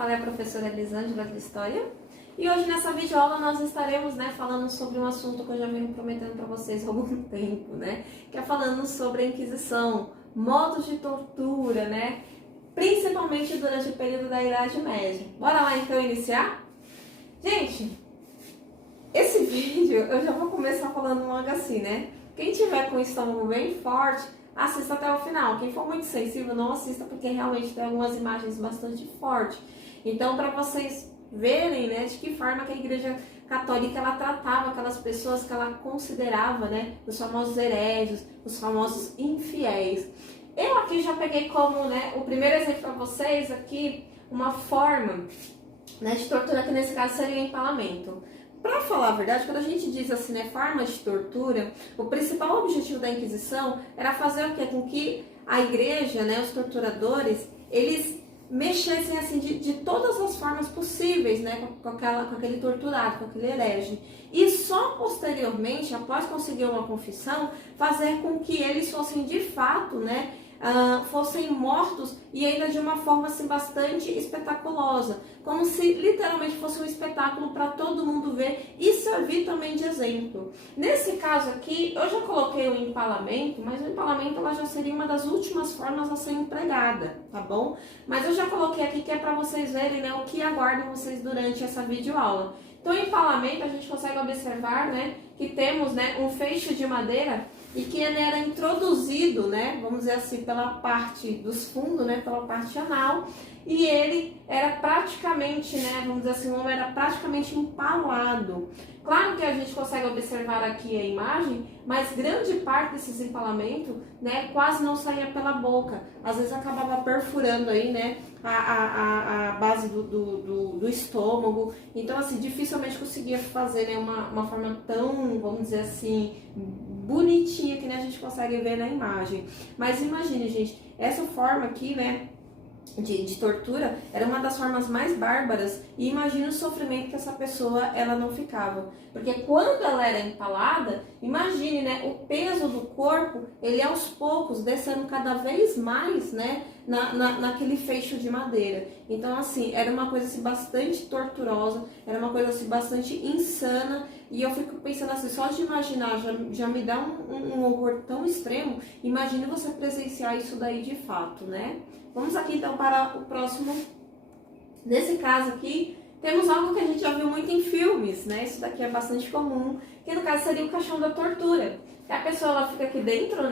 fala é a professora Elisângela de História. E hoje nessa videoaula nós estaremos, falando sobre um assunto que eu já venho prometendo para vocês há algum tempo, que é falando sobre a Inquisição, modos de tortura, principalmente durante o período da Idade Média. Bora lá então iniciar? Gente, esse vídeo eu já vou começar falando logo assim, Quem tiver com o estômago bem forte, assista até o final. Quem for muito sensível, não assista, porque realmente tem algumas imagens bastante fortes. Então, para vocês verem, de que forma que a Igreja Católica ela tratava aquelas pessoas que ela considerava, os famosos hereges, os famosos infiéis. Eu aqui já peguei como, o primeiro exemplo para vocês aqui, uma forma, de tortura, que nesse caso seria o empalamento. Para falar a verdade, quando a gente diz assim, forma de tortura, o principal objetivo da Inquisição era fazer o quê? Com que a igreja, os torturadores, eles mexessem assim de todas as formas possíveis, com aquele torturado, com aquele herege. E só posteriormente, após conseguir uma confissão, fazer com que eles fossem de fato, fossem mortos, e ainda de uma forma assim bastante espetaculosa, como se literalmente fosse um espetáculo para todo mundo ver e servir também de exemplo. Nesse caso aqui, eu já coloquei o empalamento, mas o empalamento ela já seria uma das últimas formas a ser empregada, tá bom? Mas eu já coloquei aqui que é para vocês verem, o que aguardam vocês durante essa videoaula. Então, o empalamento, a gente consegue observar, que temos, um feixe de madeira e que ele era introduzido, vamos dizer assim, pela parte dos fundos, pela parte anal, e ele era praticamente, vamos dizer assim, o homem era praticamente empalado. Claro que a gente consegue observar aqui a imagem, mas grande parte desses empalamentos, quase não saía pela boca. Às vezes acabava perfurando aí, a base do estômago. Então, assim, dificilmente conseguia fazer, uma forma tão, vamos dizer assim, bonitinha que nem a gente consegue ver na imagem. Mas imagine, gente, essa forma aqui, de tortura era uma das formas mais bárbaras, e imagine o sofrimento que essa pessoa ela não ficava, porque quando ela era empalada, imagine, o peso do corpo, ele aos poucos descendo cada vez mais, naquele feixe de madeira. Então, assim, era uma coisa assim, bastante torturosa, era uma coisa assim, bastante insana, e eu fico pensando assim, só de imaginar já me dá um horror tão extremo. Imagine você presenciar isso daí de fato, Vamos aqui então para o próximo. Nesse caso aqui, temos algo que a gente já viu muito em filmes, Isso daqui é bastante comum, que no caso seria o caixão da tortura. Que a pessoa ela fica aqui dentro,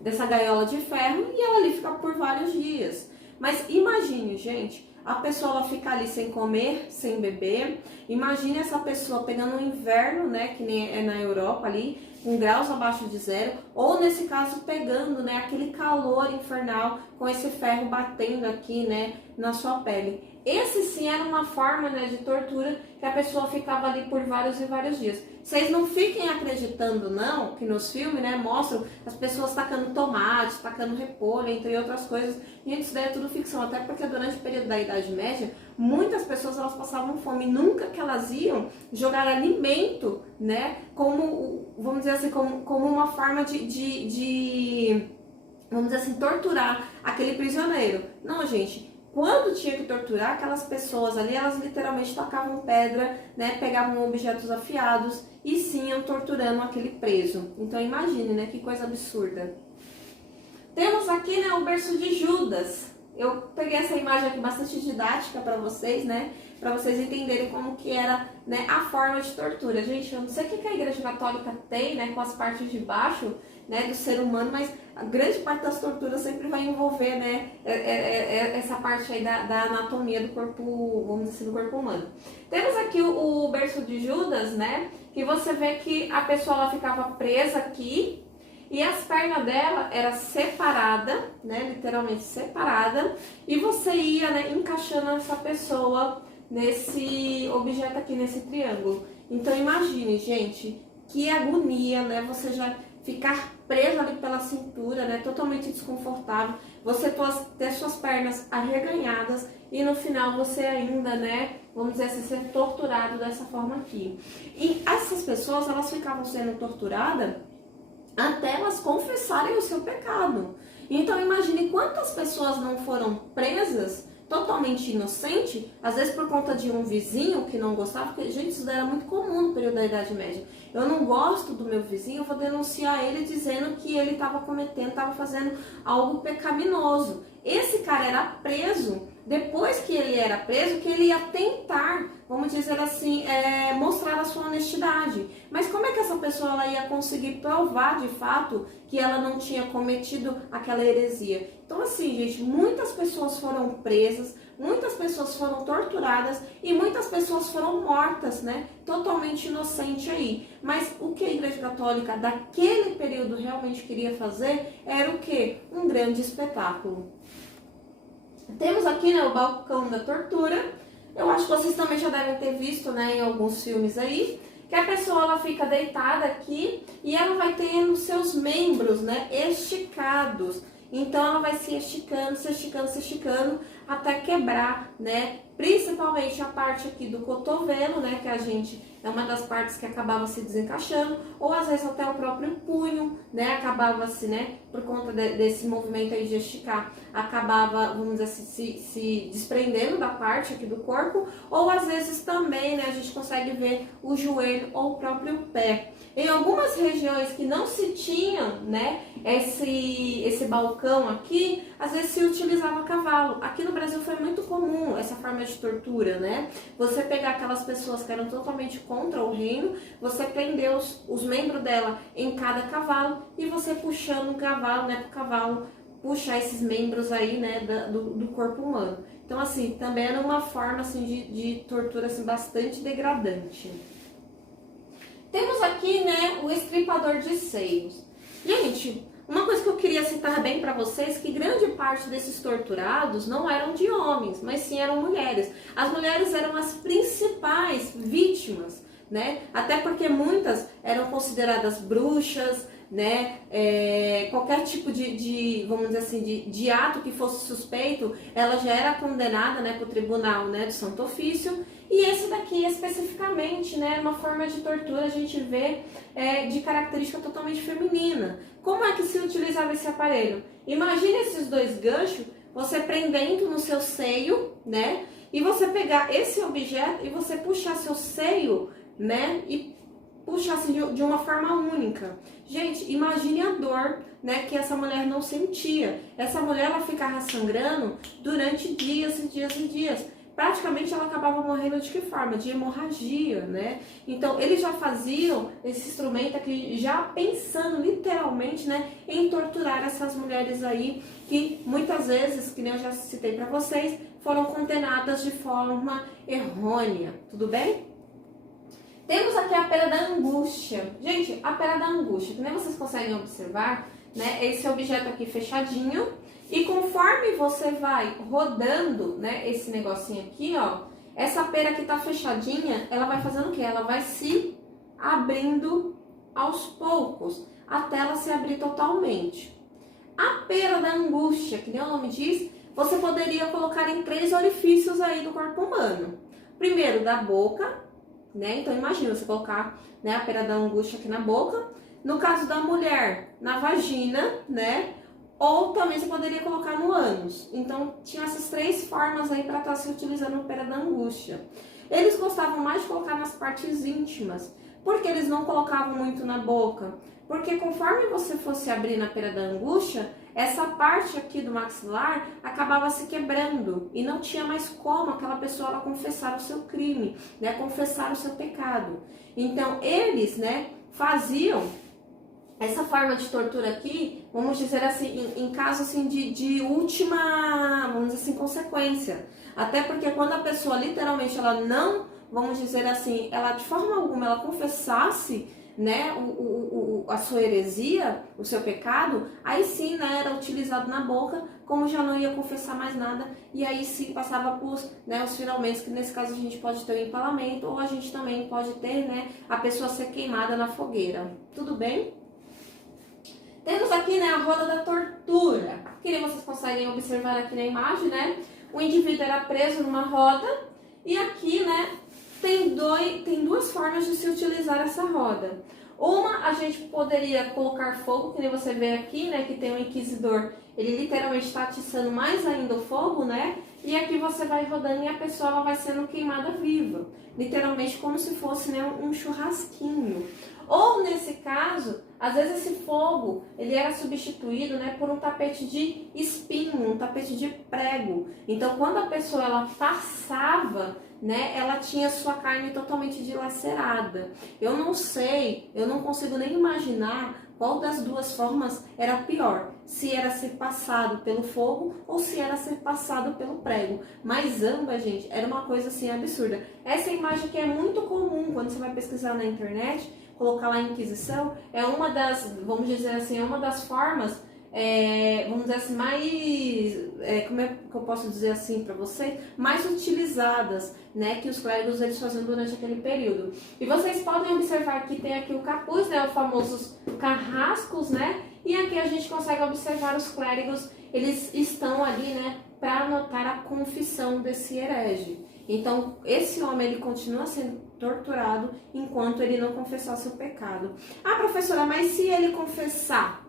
dessa gaiola de ferro, e ela ali fica por vários dias. Mas imagine, gente, a pessoa ela fica ali sem comer, sem beber. Imagine essa pessoa pegando um inverno, que nem é na Europa ali, com graus abaixo de zero, ou nesse caso pegando, aquele calor infernal com esse ferro batendo aqui, na sua pele. Esse sim era uma forma, de tortura, que a pessoa ficava ali por vários e vários dias. Vocês não fiquem acreditando não, que nos filmes, mostram as pessoas tacando tomate, tacando repolho, entre outras coisas. Gente, isso daí é tudo ficção, até porque durante o período da Idade Média, muitas pessoas elas passavam fome, nunca que elas iam jogar alimento, como, vamos dizer assim, como uma forma de vamos dizer assim, torturar aquele prisioneiro. Não, gente. Quando tinha que torturar aquelas pessoas ali, elas literalmente tocavam pedra, pegavam objetos afiados e sim iam torturando aquele preso. Então imagine, que coisa absurda. Temos aqui, o berço de Judas. Eu peguei essa imagem aqui bastante didática para vocês, para vocês entenderem como que era, a forma de tortura. Gente, eu não sei o que a Igreja Católica tem, com as partes de baixo, do ser humano, mas a grande parte das torturas sempre vai envolver, essa parte aí da anatomia do corpo, vamos dizer assim, do corpo humano. Temos aqui o berço de Judas, que você vê que a pessoa ela ficava presa aqui, e as pernas dela era separada, literalmente separada, e você ia, encaixando essa pessoa nesse objeto aqui, nesse triângulo. Então imagine, gente, que agonia, você já ficar preso ali pela cintura, totalmente desconfortável, você ter suas pernas arreganhadas e no final você ainda, vamos dizer assim, ser torturado dessa forma aqui. E essas pessoas, elas ficavam sendo torturadas até elas confessarem o seu pecado. Então imagine quantas pessoas não foram presas totalmente inocente, às vezes por conta de um vizinho que não gostava, porque, gente, isso era muito comum no período da Idade Média. Eu não gosto do meu vizinho, eu vou denunciar ele dizendo que ele estava cometendo, estava fazendo algo pecaminoso. Esse cara era preso, depois que ele era preso, que ele ia tentar, vamos dizer assim, mostrar a sua honestidade. Mas como é que essa pessoa ela ia conseguir provar de fato que ela não tinha cometido aquela heresia? Então assim, gente, muitas pessoas foram presas, muitas pessoas foram torturadas e muitas pessoas foram mortas, né? Totalmente inocente aí. Mas o que a Igreja Católica daquele período realmente queria fazer era o quê? Um grande espetáculo. Temos aqui, né, o balcão da tortura. Eu acho que vocês também já devem ter visto, né, em alguns filmes aí, que a pessoa ela fica deitada aqui e ela vai tendo seus membros, né, esticados. Então ela vai se esticando, se esticando, se esticando até quebrar, né? Principalmente a parte aqui do cotovelo, né? Que a gente é uma das partes que acabava se desencaixando, ou às vezes até o próprio punho, né? Acabava-se, né? Por conta desse movimento aí de esticar, acabava, vamos dizer assim, se desprendendo da parte aqui do corpo, ou às vezes também, né? A gente consegue ver o joelho ou o próprio pé. Em algumas regiões que não se tinham, né, esse balcão aqui, às vezes se utilizava cavalo. Aqui no Brasil foi muito comum essa forma de tortura, né? Você pegar aquelas pessoas que eram totalmente contra o reino, você prender os membros dela em cada cavalo e você puxando o cavalo, né, pro cavalo puxar esses membros aí, né, do corpo humano. Então, assim, também era uma forma, assim, de tortura, assim, bastante degradante. Temos aqui, né, o estripador de seios. Gente, uma coisa que eu queria citar bem para vocês, que grande parte desses torturados não eram de homens, mas sim eram mulheres. As mulheres eram as principais vítimas, né? Até porque muitas eram consideradas bruxas, né? Qualquer tipo vamos dizer assim, de ato que fosse suspeito, ela já era condenada, né, para o tribunal, né, do Santo Ofício. E esse daqui especificamente, né, uma forma de tortura a gente vê de característica totalmente feminina. Como é que se utilizava esse aparelho? Imagine esses dois ganchos, você prendendo no seu seio, né, e você pegar esse objeto e você puxar seu seio, né, e puxar assim de uma forma única. Gente, imagine a dor, né, que essa mulher não sentia. Essa mulher ela ficava sangrando durante dias e dias e dias. Praticamente ela acabava morrendo de que forma? De hemorragia, né? Então eles já faziam esse instrumento aqui já pensando literalmente, né, em torturar essas mulheres aí que muitas vezes, que nem eu já citei para vocês, foram condenadas de forma errônea. Tudo bem? Temos aqui a pera da angústia. Gente, a pera da angústia, que nem vocês conseguem observar, né? Esse objeto aqui fechadinho. E conforme você vai rodando, né, esse negocinho aqui, ó, essa pera que tá fechadinha, ela vai fazendo o quê? Ela vai se abrindo aos poucos, até ela se abrir totalmente. A pera da angústia, que nem o nome diz, você poderia colocar em 3 orifícios aí do corpo humano. Primeiro, da boca, né? Então imagina você colocar, né, a pera da angústia aqui na boca. No caso da mulher, na vagina, né? Ou também você poderia colocar no ânus. Então tinha essas 3 formas aí para estar se utilizando a pera da angústia. Eles gostavam mais de colocar nas partes íntimas. Por que eles não colocavam muito na boca? Porque conforme você fosse abrir na pera da angústia, essa parte aqui do maxilar acabava se quebrando e não tinha mais como aquela pessoa ela confessar o seu crime, né, confessar o seu pecado. Então eles, né, faziam essa forma de tortura aqui, vamos dizer assim, em caso assim de última, vamos dizer assim, consequência. Até porque quando a pessoa literalmente ela não, vamos dizer assim, ela de forma alguma ela confessasse, né, a sua heresia, o seu pecado, aí sim, né, era utilizado na boca, como já não ia confessar mais nada, e aí sim passava por, né, os finalmente, que nesse caso a gente pode ter o empalamento, ou a gente também pode ter, né, a pessoa ser queimada na fogueira. Tudo bem? Temos aqui, né, a roda da tortura. Que nem vocês conseguem observar aqui na imagem, né? O indivíduo era preso numa roda e aqui, né, tem 2 formas de se utilizar essa roda. Uma, a gente poderia colocar fogo, que nem você vê aqui, né, que tem um inquisidor, ele literalmente está atiçando mais ainda o fogo, né, e aqui você vai rodando e a pessoa ela vai sendo queimada viva, literalmente como se fosse, né, um churrasquinho. Ou nesse caso, às vezes esse fogo, ele era substituído, né, por um tapete de espinho, um tapete de prego. Então, quando a pessoa ela passava, né, ela tinha sua carne totalmente dilacerada. Eu não sei, eu não consigo nem imaginar qual das duas formas era pior, se era ser passado pelo fogo ou se era ser passado pelo prego. Mas ambas, gente, era uma coisa assim absurda. Essa imagem que é muito comum quando você vai pesquisar na internet, colocar lá Inquisição, é uma das, vamos dizer assim, é uma das formas, vamos dizer assim, mais, como é que eu posso dizer assim para vocês, mais utilizadas, né, que os clérigos eles faziam durante aquele período. E vocês podem observar que tem aqui o capuz, né, os famosos carrascos, né, e aqui a gente consegue observar os clérigos, eles estão ali, né, para anotar a confissão desse herege. Então, esse homem ele continua sendo torturado enquanto ele não confessar seu pecado. Ah, professora, mas se ele confessar,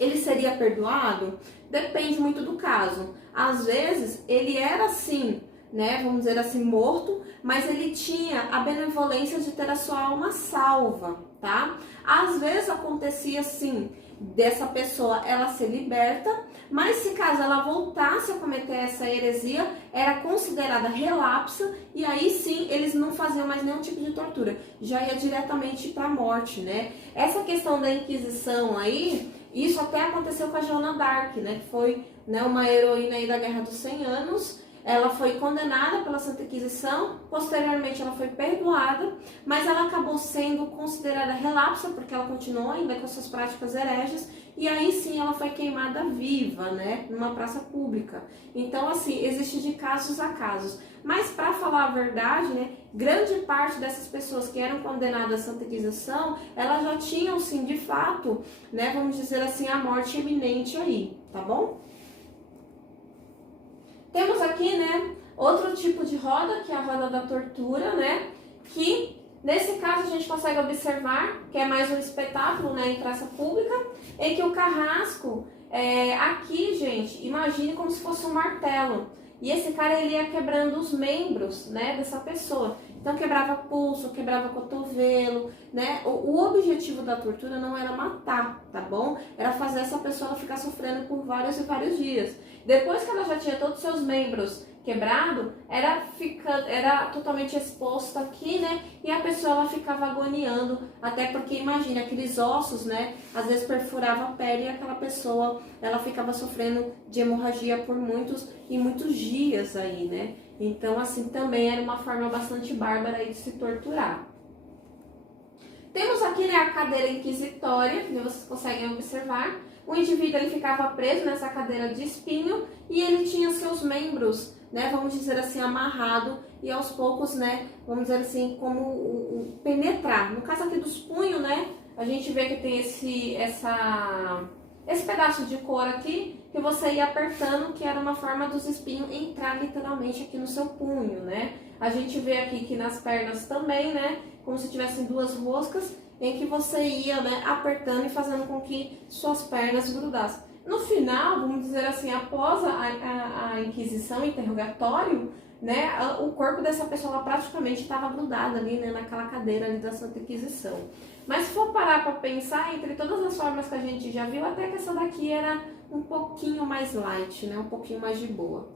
ele seria perdoado? Depende muito do caso. Às vezes, ele era assim, né, vamos dizer assim, morto, mas ele tinha a benevolência de ter a sua alma salva, tá? Às vezes acontecia assim, dessa pessoa ela ser liberta, mas se caso ela voltasse a cometer essa heresia, era considerada relapsa e aí sim eles não faziam mais nenhum tipo de tortura, já ia diretamente para a morte, né? Essa questão da Inquisição aí, isso até aconteceu com a Joana d'Arc, né? Que foi, né, uma heroína aí da Guerra dos 100 Anos. Ela foi condenada pela Santa Inquisição, posteriormente ela foi perdoada, mas ela acabou sendo considerada relapsa, porque ela continuou ainda com suas práticas hereges, e aí sim ela foi queimada viva, né, numa praça pública. Então, assim, existe de casos a casos. Mas, para falar a verdade, né, grande parte dessas pessoas que eram condenadas à Santa Inquisição, elas já tinham, sim, de fato, né, vamos dizer assim, a morte iminente aí, tá bom? Temos aqui, né, outro tipo de roda, que é a roda da tortura, né, que nesse caso a gente consegue observar que é mais um espetáculo, né, em praça pública, em que o carrasco, aqui, gente, imagine como se fosse um martelo. E esse cara, ele ia quebrando os membros, né, dessa pessoa. Então, quebrava pulso, quebrava cotovelo, né? O objetivo da tortura não era matar, tá bom? Era fazer essa pessoa ficar sofrendo por vários e vários dias. Depois que ela já tinha todos os seus membros quebrado, era totalmente exposto aqui, né? E a pessoa ela ficava agoniando, até porque imagina aqueles ossos, né? Às vezes perfurava a pele e aquela pessoa ela ficava sofrendo de hemorragia por muitos e muitos dias aí, né? Então assim também era uma forma bastante bárbara aí de se torturar. Temos aqui, né, a cadeira inquisitória, que vocês conseguem observar. O indivíduo ele ficava preso nessa cadeira de espinho e ele tinha seus membros, né, vamos dizer assim, amarrado e aos poucos, né, vamos dizer assim, como penetrar. No caso aqui dos punhos, né, a gente vê que tem esse pedaço de couro aqui que você ia apertando, que era uma forma dos espinhos entrar literalmente aqui no seu punho, né. A gente vê aqui que nas pernas também, né, como se tivessem duas roscas, em que você ia, né, apertando e fazendo com que suas pernas grudassem. No final, vamos dizer assim, após a Inquisição, interrogatório, né, o corpo dessa pessoa praticamente estava grudado ali, né, naquela cadeira ali da Santa Inquisição. Mas se for parar para pensar, entre todas as formas que a gente já viu, até que essa daqui era um pouquinho mais light, né, um pouquinho mais de boa.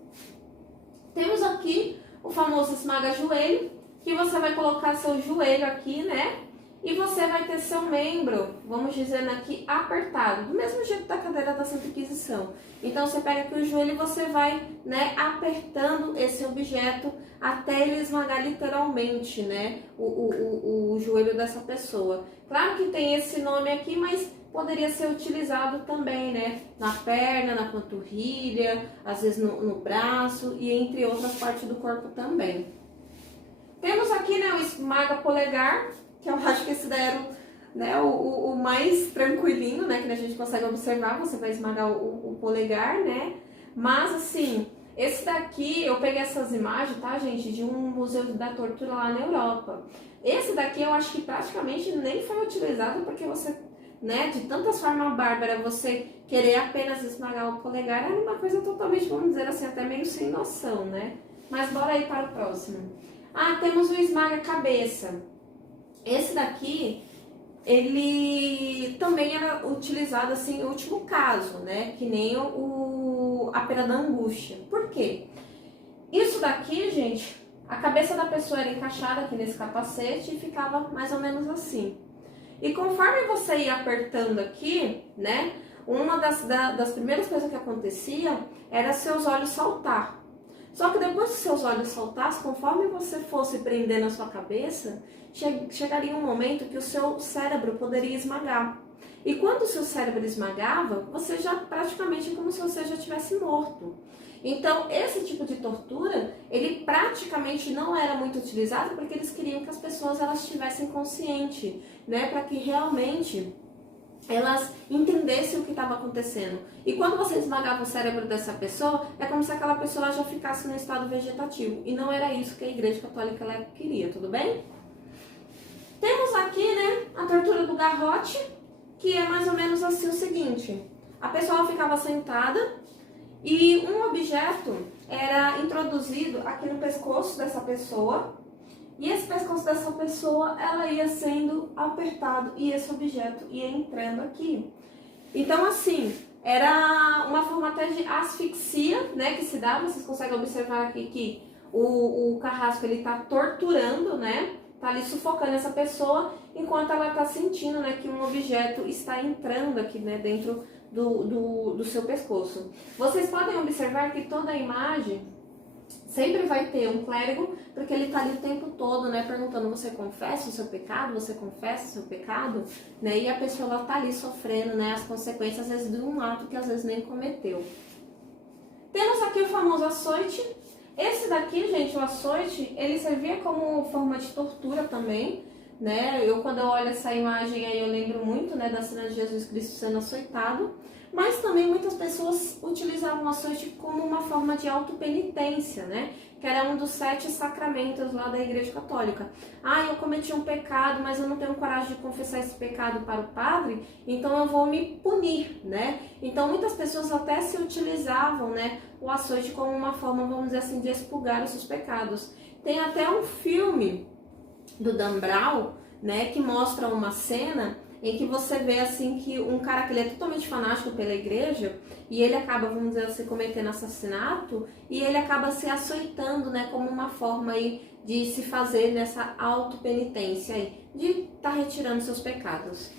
Temos aqui o famoso esmaga-joelho, que você vai colocar seu joelho aqui, né? E você vai ter seu membro, vamos dizer aqui, apertado, do mesmo jeito da cadeira da Santa Inquisição. Então você pega aqui o joelho e você vai, né, apertando esse objeto até ele esmagar literalmente, né, o joelho dessa pessoa. Claro que tem esse nome aqui, mas poderia ser utilizado também, né, na perna, na panturrilha, às vezes no braço e entre outras partes do corpo também. Temos aqui, né, o esmaga polegar, que eu acho que esse daí era né, o mais tranquilinho, né, que a gente consegue observar. Você vai esmagar o polegar, né, mas assim, Esse daqui, eu peguei essas imagens, tá, gente, de um museu da tortura lá na Europa. Esse daqui eu acho que praticamente nem foi utilizado porque você, né, de tantas formas bárbaras, você querer apenas esmagar o polegar era uma coisa totalmente, vamos dizer assim, até meio sem noção, né? Mas bora aí para o próximo. Ah, temos o esmaga-cabeça. Esse daqui, ele também era utilizado assim em último caso, né? Que nem a pena da angústia. Por quê? Isso daqui, gente, a cabeça da pessoa era encaixada aqui nesse capacete e ficava mais ou menos assim. E conforme você ia apertando aqui, né? Uma das primeiras coisas que acontecia era seus olhos saltar. Só que depois que seus olhos saltassem, conforme você fosse prender na sua cabeça, chegaria um momento que o seu cérebro poderia esmagar. E quando o seu cérebro esmagava, você já praticamente como se você já tivesse morto. Então, esse tipo de tortura, ele praticamente não era muito utilizado porque eles queriam que as pessoas elas estivessem conscientes, né, para que realmente elas entendessem o que estava acontecendo. E quando você esmagava o cérebro dessa pessoa, é como se aquela pessoa já ficasse no estado vegetativo. E não era isso que a Igreja Católica ela queria, tudo bem? Temos aqui, né, a tortura do garrote, que é mais ou menos assim o seguinte. A pessoa ficava sentada e um objeto era introduzido aqui no pescoço dessa pessoa. E esse pescoço dessa pessoa, ela ia sendo apertado e esse objeto ia entrando aqui. Então, assim, era uma forma até de asfixia, né, que se dava. Vocês conseguem observar aqui que o carrasco, ele tá torturando, né, tá ali sufocando essa pessoa, enquanto ela tá sentindo, né, que um objeto está entrando aqui, né, dentro do seu pescoço. Vocês podem observar que toda a imagem sempre vai ter um clérigo, porque ele está ali o tempo todo, né, perguntando, você confessa o seu pecado? Você confessa o seu pecado? Né? E a pessoa está ali sofrendo, né, as consequências, às vezes, de um ato que às vezes nem cometeu. Temos aqui o famoso açoite. Esse daqui, gente, o açoite, ele servia como forma de tortura também, né? Quando eu olho essa imagem aí, eu lembro muito, né, da cena de Jesus Cristo sendo açoitado. Mas também muitas pessoas utilizavam o açoite como uma forma de autopenitência, né? Que era um dos 7 sacramentos lá da Igreja Católica. Ah, eu cometi um pecado, mas eu não tenho coragem de confessar esse pecado para o padre, então eu vou me punir, né? Então muitas pessoas até se utilizavam, né, o açoite como uma forma, vamos dizer assim, de expurgar os seus pecados. Tem até um filme do Dan Brown, né, que mostra uma cena em que você vê assim que um cara que ele é totalmente fanático pela igreja e ele acaba, vamos dizer assim, cometendo assassinato e ele acaba se açoitando, né, como uma forma aí de se fazer nessa autopenitência aí, de estar retirando seus pecados.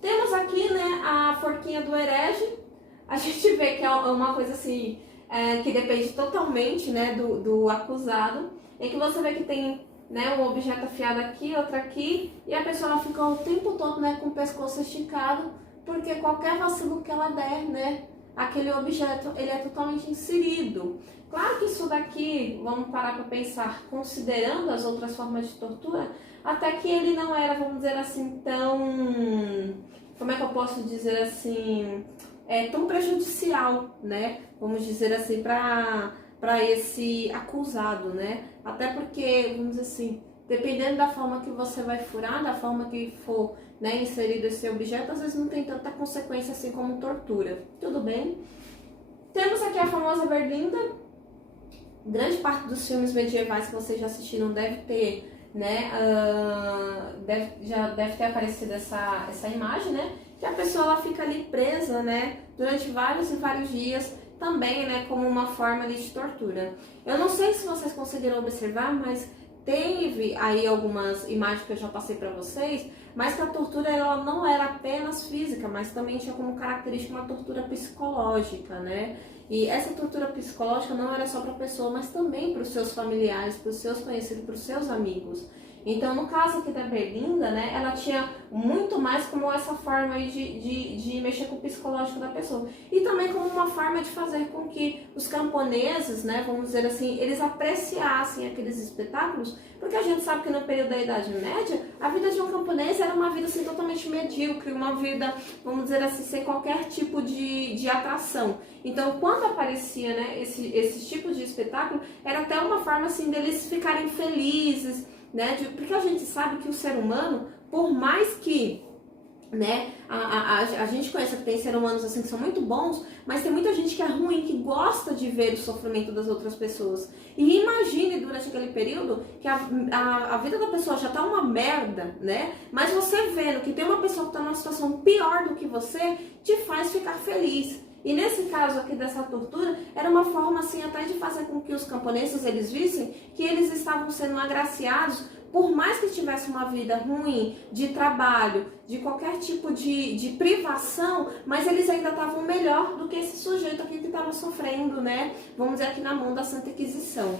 Temos aqui, né, a forquinha do herege. A gente vê que é uma coisa assim, que depende totalmente, né, do acusado, em que você vê que tem, né, um objeto afiado aqui, outro aqui, e a pessoa fica o tempo todo, né, com o pescoço esticado, porque qualquer vacilo que ela der, né, aquele objeto, ele é totalmente inserido. Claro que isso daqui, vamos parar para pensar, considerando as outras formas de tortura, até que ele não era, vamos dizer assim, tão, como é que eu posso dizer assim, tão prejudicial, né, vamos dizer assim, para esse acusado, né? Até porque, vamos dizer assim, dependendo da forma que você vai furar, da forma que for, né, inserido esse objeto, às vezes não tem tanta consequência assim como tortura. Tudo bem? Temos aqui a famosa berlinda. Grande parte dos filmes medievais que vocês já assistiram deve ter, né, já deve ter aparecido essa imagem, né? Que a pessoa ela fica ali presa, né, durante vários e vários dias, também, né, como uma forma de tortura. Eu não sei se vocês conseguiram observar, mas teve aí algumas imagens que eu já passei para vocês, mas que a tortura ela não era apenas física, mas também tinha como característica uma tortura psicológica, né? E essa tortura psicológica não era só para a pessoa, mas também para os seus familiares, para os seus conhecidos, para os seus amigos. Então, no caso aqui da Berlinda, né, ela tinha muito mais como essa forma aí de mexer com o psicológico da pessoa. E também como uma forma de fazer com que os camponeses, né, vamos dizer assim, eles apreciassem aqueles espetáculos, porque a gente sabe que no período da Idade Média, a vida de um camponês era uma vida assim, totalmente medíocre, uma vida, vamos dizer assim, sem qualquer tipo de atração. Então, quando aparecia, né, esse tipo de espetáculo, era até uma forma assim deles ficarem felizes, né, porque a gente sabe que o ser humano, por mais que, né, a gente conhece que tem seres humanos assim que são muito bons, mas tem muita gente que é ruim, que gosta de ver o sofrimento das outras pessoas. E imagine durante aquele período que a vida da pessoa já tá uma merda, né? Mas você vendo que tem uma pessoa que tá numa situação pior do que você, te faz ficar feliz. E nesse caso aqui dessa tortura, era uma forma assim até de fazer com que os camponeses eles vissem que eles estavam sendo agraciados, por mais que tivesse uma vida ruim, de trabalho, de qualquer tipo de privação, mas eles ainda estavam melhor do que esse sujeito aqui que estava sofrendo, né? Vamos dizer aqui na mão da Santa Inquisição.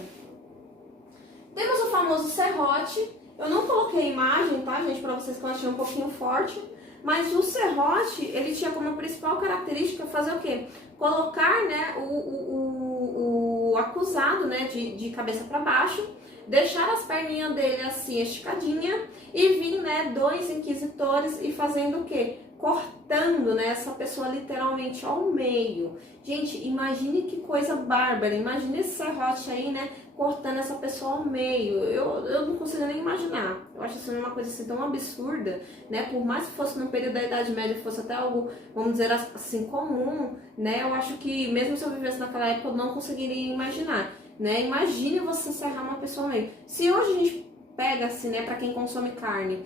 Temos o famoso serrote. Eu não coloquei imagem, tá, gente, para vocês que eu achei um pouquinho forte. Mas o serrote, ele tinha como principal característica fazer o quê? Colocar, né, o acusado, né, de cabeça para baixo, deixar as perninhas dele assim esticadinha e vir, né, dois inquisitores e fazendo o quê? Cortando, né, essa pessoa literalmente ao meio. Gente, imagine que coisa bárbara, imagine esse serrote aí, né, cortando essa pessoa ao meio. Eu não consigo nem imaginar. Eu acho isso uma coisa assim tão absurda, né? Por mais que fosse no período da Idade Média, fosse até algo, vamos dizer assim, comum, né? Eu acho que mesmo se eu vivesse naquela época, eu não conseguiria imaginar, né? Imagine você serrar uma pessoa ao meio. Se hoje a gente pega assim, né, para quem consome carne,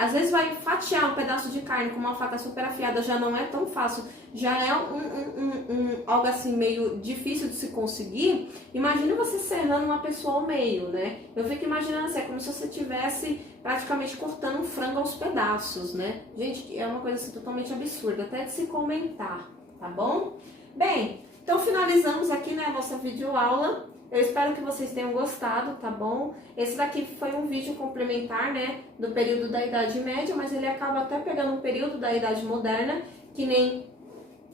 às vezes vai fatiar um pedaço de carne com uma faca super afiada, já não é tão fácil, já é algo assim meio difícil de se conseguir. Imagina você serrando uma pessoa ao meio, né? Eu fico imaginando assim, é como se você estivesse praticamente cortando um frango aos pedaços, né? Gente, é uma coisa assim totalmente absurda, até de se comentar, tá bom? Bem, então finalizamos aqui, né, a nossa videoaula. Eu espero que vocês tenham gostado, tá bom? Esse daqui foi um vídeo complementar, né, do período da Idade Média, mas ele acaba até pegando um período da Idade Moderna, que nem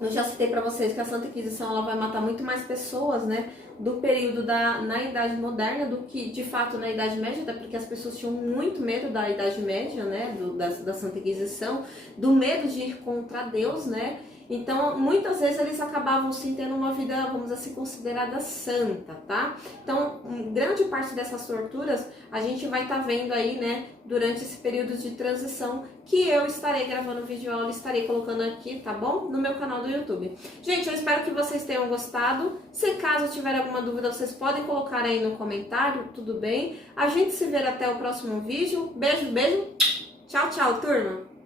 eu já citei pra vocês que a Santa Inquisição ela vai matar muito mais pessoas, né, do período na Idade Moderna do que, de fato, na Idade Média, até porque as pessoas tinham muito medo da Idade Média, né, da Santa Inquisição, do medo de ir contra Deus, né? Então, muitas vezes eles acabavam sim tendo uma vida, vamos dizer assim, considerada santa, tá? Então, grande parte dessas torturas a gente vai estar vendo aí, né, durante esse período de transição que eu estarei gravando vídeo aula e estarei colocando aqui, tá bom? No meu canal do YouTube. Gente, eu espero que vocês tenham gostado. Se caso tiver alguma dúvida, vocês podem colocar aí no comentário, tudo bem? A gente se vê até o próximo vídeo. Beijo, beijo. Tchau, tchau, turma!